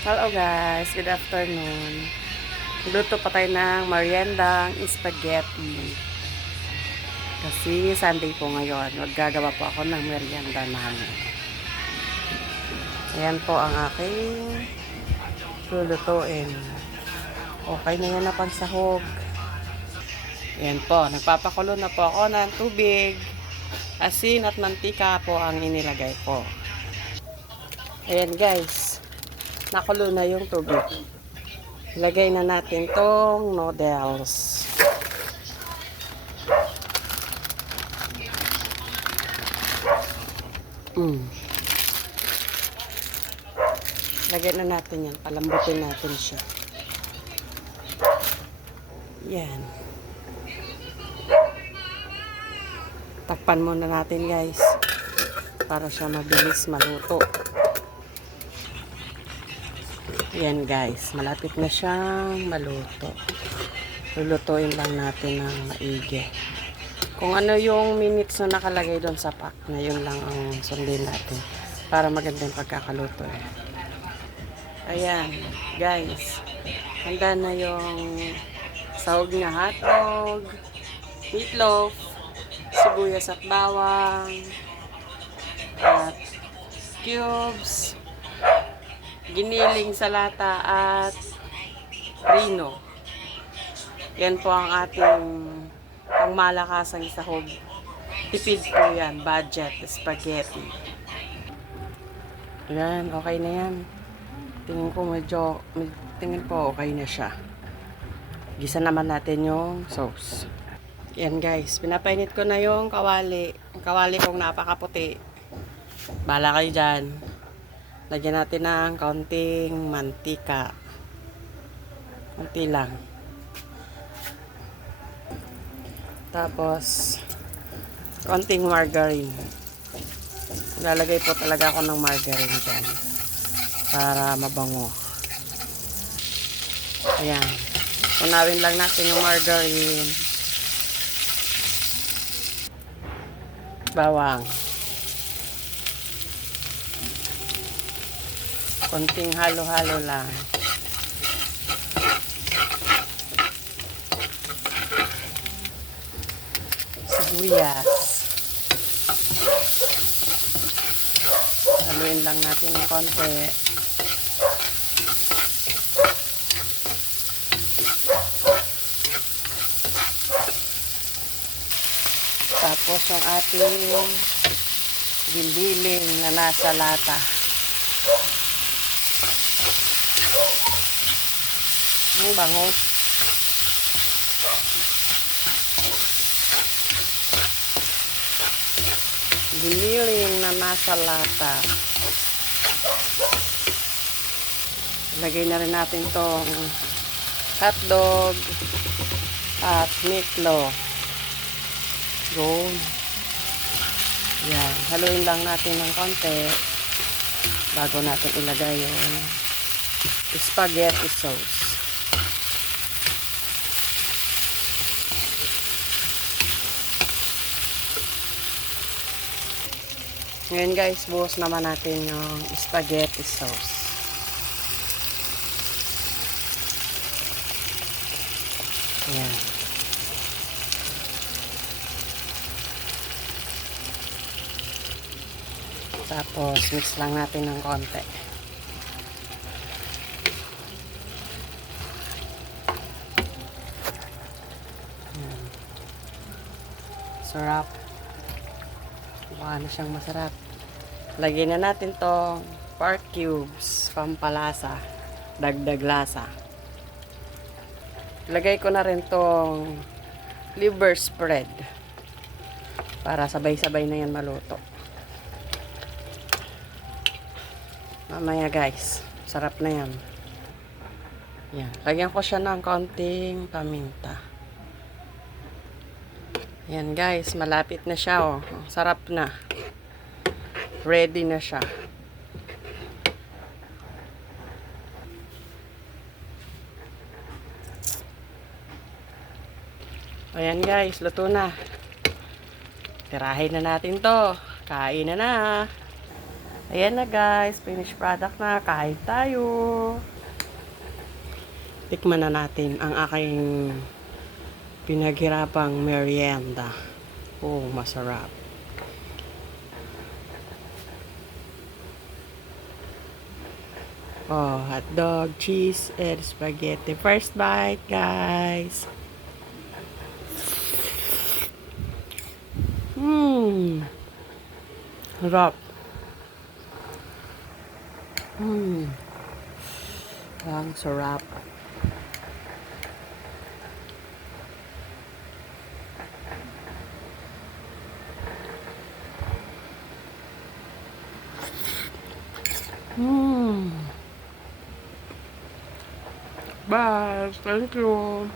Hello guys, good afternoon. Luto pa tayo ng meriendang spaghetti. Kasi Sunday po ngayon, maggagawa po ako ng merienda namin. Ayan po ang aking lulutuin. Okay na yan na pansahog. Ayan po, nagpapakulo na po ako ng tubig. Asin at mantika po ang inilagay ko. Ayan guys, nakulo na yung tubig. Ilagay na natin tong noodles. Lagyan na natin yan. Palambutin natin siya. Yan. Takpan muna natin guys. Para siya mabilis maluto. Yan guys. Malapit na siyang maluto. Lulutuin lang natin ng maigi. Kung ano yung minutes na nakalagay doon sa pack na yun lang ang sundin natin. Para magandang pagkakaluto eh. Ayan, guys. Handa na yung sahog na hotdog, meatloaf, sibuyas at bawang, at cubes, giniling sa lata at rino. Yan po ang ating pangmalakasang sahog. Tipid po yan, budget, spaghetti. Yan, okay na yan. Tingin po okay na siya. Gisa naman natin yung sauce. Yan guys, pinapainit ko na yung kawali. Ang kawali kong napakaputi. Bala kayo dyan. Lagyan natin ng kaunting mantika. Kunti lang. Tapos, kaunting margarine. Lalagay po talaga ako ng margarine dyan. Para mabango. Ayan. Unawin lang natin yung margarine. Bawang. Konting halo-halo lang. Sibuyas. Haluin lang natin ng konti. Tapos yung ating giniling na nasa lata. Ang bango. Giniling na nasa lata. Lagay na rin natin tong hotdog at meatloaf. Go. Yan. Haluin lang natin ng konti bago natin ilagay yung spaghetti sauce. Ngayon guys, buhos naman natin yung spaghetti sauce. Yan. Tapos, mix lang natin ng konti. Yan. Sarap. Mukha na siyang masarap. Lagyan na natin tong pork cubes, pampalasa, dagdag lasa. Lagay ko na rin tong liver spread para sabay-sabay na yan maluto. Mamaya guys, sarap na yan. Yan. Lagyan ko siya ng kaunting paminta. Yan guys, malapit na siya oh. Sarap na. Ready na siya. Ayan guys, luto na. Tirahin na natin to. Kain na na. Ayan na guys, finished product na. Kain tayo. Tikman na natin ang aking pinaghirapang merienda. Oh, masarap. Oh, hotdog, cheese, and spaghetti. First bite, guys. Mmm. Sarap. Mmm. Ang sarap. Mmm. Bye. Thank you.